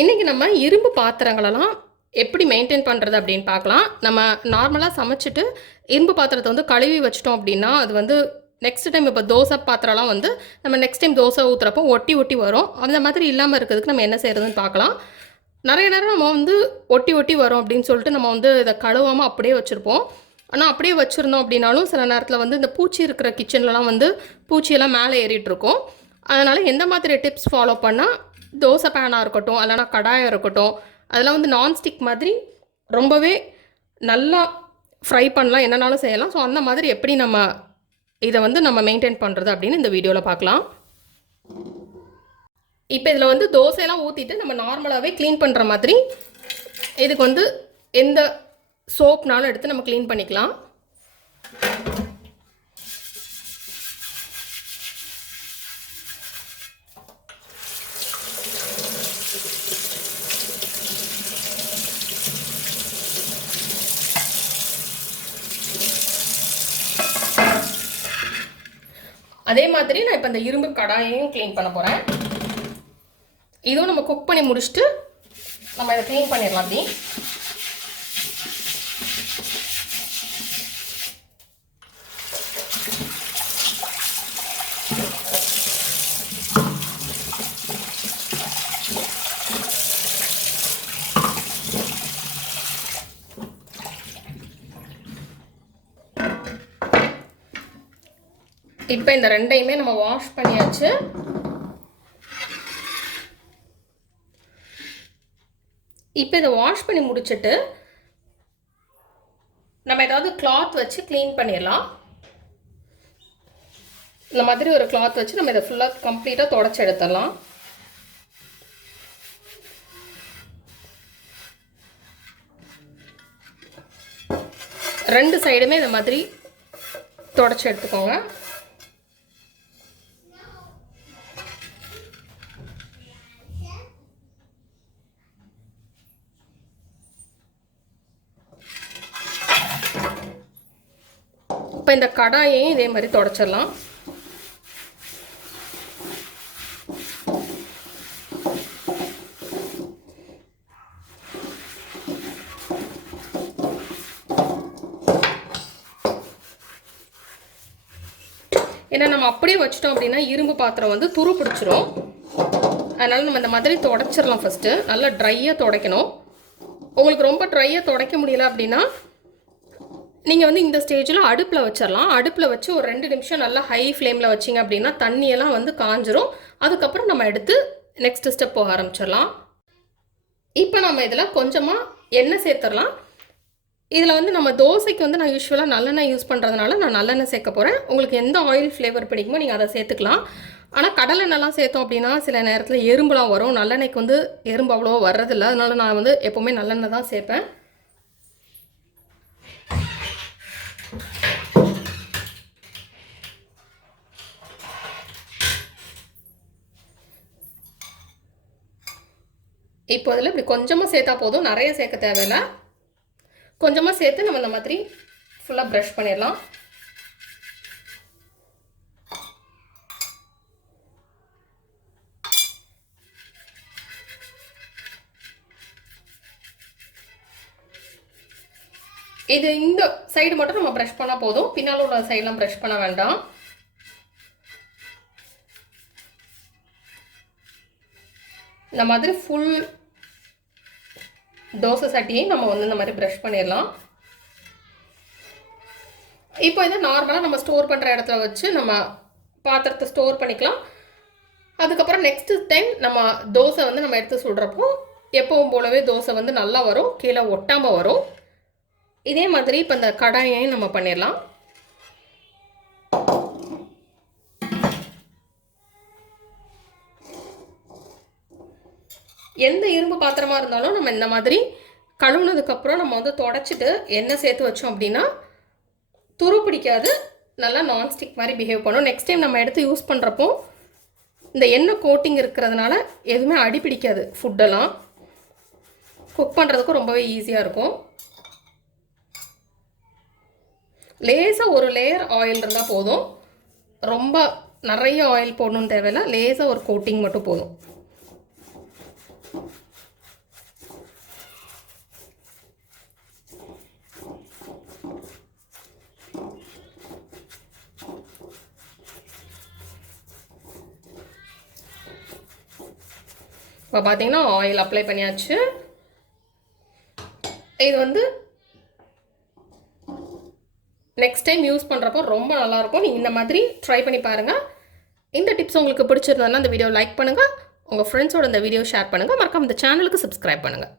இன்றைக்கி நம்ம இரும்பு பாத்திரங்களெல்லாம் எப்படி மெயின்டைன் பண்ணுறது அப்படின்னு பார்க்கலாம். நம்ம நார்மலாக சமைச்சிட்டு இரும்பு பாத்திரத்தை வந்து கழுவி வச்சிட்டோம் அப்படின்னா அது வந்து நெக்ஸ்ட் டைம் இப்போ தோசை பாத்திரம்லாம் வந்து நம்ம நெக்ஸ்ட் டைம் தோசை ஊற்றுறப்போ ஒட்டி ஒட்டி வரும். அந்த மாதிரி இல்லாமல் இருக்கிறதுக்கு நம்ம என்ன செய்கிறதுன்னு பார்க்கலாம். நிறைய நேரம் நம்ம வந்து ஒட்டி ஒட்டி வரும் அப்படின்னு சொல்லிட்டு நம்ம வந்து இதை கழுவாமல் அப்படியே வச்சுருப்போம். ஆனால் அப்படியே வச்சுருந்தோம் அப்படின்னாலும் சில நேரத்தில் வந்து இந்த பூச்சி இருக்கிற கிச்சன்லலாம் வந்து பூச்சியெல்லாம் மேலே ஏறிட்டுருக்கோம். அதனால் எந்த மாதிரி டிப்ஸ் ஃபாலோ பண்ணால் தோசை பேனாக இருக்கட்டும் இல்லைனா கடாயாக இருக்கட்டும் அதெல்லாம் வந்து நான்ஸ்டிக் மாதிரி ரொம்பவே நல்லா ஃப்ரை பண்ணலாம், என்னன்னாலும் செய்யலாம். ஸோ அந்த மாதிரி எப்படி நம்ம இதை வந்து நம்ம மெயின்டைன் பண்ணுறது அப்படின்னு இந்த வீடியோவில் பார்க்கலாம். இப்போ இதில் வந்து தோசையெல்லாம் ஊற்றிட்டு நம்ம நார்மலாகவே க்ளீன் பண்ணுற மாதிரி இதுக்கு வந்து எந்த சோப்னாலும் எடுத்து நம்ம க்ளீன் பண்ணிக்கலாம். அதே மாதிரி நான் இப்போ இந்த இரும்பு கடாயையும் க்ளீன் பண்ண போகிறேன். இதுவும் நம்ம குக் பண்ணி முடிச்சுட்டு நம்ம இதை க்ளீன் பண்ணிடலாம். அப்படி இப்போ இந்த ரெண்டையுமே நம்ம வாஷ் பண்ணியாச்சு. இப்போ இதை வாஷ் பண்ணி முடிச்சுட்டு நம்ம ஏதாவது கிளாத் வச்சு க்ளீன் பண்ணிடலாம். இந்த மாதிரி ஒரு கிளாத் வச்சு நம்ம இதை ஃபுல்லாக கம்ப்ளீட்டாக தொடச்சி எடுத்துடலாம். ரெண்டு சைடுமே இந்த மாதிரி தொடச்சி எடுத்துக்கோங்க. இப்போ இந்த கடாயையும் இதே மாதிரி தொடச்சிடலாம். ஏன்னா நம்ம அப்படியே வச்சிட்டோம் அப்படின்னா இரும்பு பாத்திரம் வந்து துரு பிடிச்சிரும். அதனால் நம்ம இந்த மாதிரி தொடச்சிடலாம். ஃபஸ்ட்டு நல்லா ட்ரையாக துடைக்கணும். உங்களுக்கு ரொம்ப ட்ரையாக துடைக்க முடியல அப்படின்னா நீங்கள் வந்து இந்த ஸ்டேஜில் அடுப்பில் வச்சிடலாம். அடுப்பில் வச்சு ஒரு 2 நிமிஷம் நல்லா ஹை ஃப்ளேமில் வச்சிங்க அப்படின்னா தண்ணியெல்லாம் வந்து காஞ்சிரும். அதுக்கப்புறம் நம்ம எடுத்து நெக்ஸ்ட் ஸ்டெப் போக ஆரம்பிச்சிடலாம். இப்போ நம்ம இதில் கொஞ்சமாக எண்ணெய் சேர்த்துடலாம். இதில் வந்து நம்ம தோசைக்கு வந்து நான் யூஸ்வலாக நல்லெண்ணெய் யூஸ் பண்ணுறதுனால நான் நல்லெண்ணெய் சேர்க்க போகிறேன். உங்களுக்கு எந்த ஆயில் ஃப்ளேவர் பிடிக்குமோ நீங்கள் அதை சேர்த்துக்கலாம். ஆனால் கடலெண்ணெய்லாம் சேர்த்தோம் அப்படின்னா சில நேரத்தில் எறும்புலாம் வரும். நல்லெண்ணெய்க்கு வந்து எறும்பு அவ்வளோவா வர்றதில்லை. அதனால நான் வந்து எப்போவுமே நல்லெண்ணெய் தான் சேர்ப்பேன். இப்போ அதில் இப்படி கொஞ்சமாக சேர்த்தா போதும், நிறைய சேர்க்க தேவையில்லை. கொஞ்சமாக சேர்த்து நம்ம இந்த மாதிரி ஃபுல்லாக ப்ரஷ் பண்ணிடலாம். இது இந்த சைடு மட்டும் நம்ம ப்ரஷ் பண்ணால் போதும், பின்னால் உள்ள சைடெலாம் ப்ரஷ் பண்ண வேண்டாம். இந்த மாதிரி ஃபுல் தோசை சட்டியை நம்ம வந்து இந்த மாதிரி ப்ரஷ் பண்ணிடலாம். இப்போ இதை நார்மலாக நம்ம ஸ்டோர் பண்ணுற இடத்துல வச்சு நம்ம பாத்திரத்தை ஸ்டோர் பண்ணிக்கலாம். அதுக்கப்புறம் நெக்ஸ்ட் டைம் நம்ம தோசை வந்து நம்ம எடுத்து சுடுறப்போ எப்பவும் போலவே தோசை வந்து நல்லா வரும், கீழே ஒட்டாமல் வரும். இதே மாதிரி இப்போ இந்த கடாயையும் நம்ம பண்ணிடலாம். எந்த இரும்பு பாத்திரமாக இருந்தாலும் நம்ம இந்த மாதிரி கழுவுனதுக்கப்புறம் நம்ம வந்து தொடச்சிட்டு எண்ணெய் சேர்த்து வச்சோம் அப்படின்னா துரு பிடிக்காது, நல்லா நான்ஸ்டிக் மாதிரி பிஹேவ் பண்ணும். நெக்ஸ்ட் டைம் நம்ம எடுத்து யூஸ் பண்ணுறப்போ இந்த எண்ணெய் கோட்டிங் இருக்கிறதுனால எதுவுமே அடி பிடிக்காது. ஃபுட்டெல்லாம் குக் பண்ணுறதுக்கும் ரொம்பவே ஈஸியாக இருக்கும். லேசாக ஒரு லேயர் ஆயில் இருந்தால் போதும், ரொம்ப நிறைய ஆயில் போடணும்னு தேவையில்லை. லேசாக ஒரு கோட்டிங் மட்டும் போதும். இப்போ பார்த்தீங்கன்னா ஆயில் அப்ளை பண்ணியாச்சு. இது வந்து நெக்ஸ்ட் டைம் யூஸ் பண்ணுறப்போ ரொம்ப நல்லாயிருக்கும். நீங்கள் இந்த மாதிரி ட்ரை பண்ணி பாருங்கள். இந்த டிப்ஸ் உங்களுக்கு பிடிச்சிருந்ததுன்னா இந்த வீடியோ லைக் பண்ணுங்கள். உங்கள் ஃப்ரெண்ட்ஸோட இந்த வீடியோ ஷேர் பண்ணுங்கள். மறக்காம இந்த சேனலுக்கு சப்ஸ்கிரைப் பண்ணுங்கள்.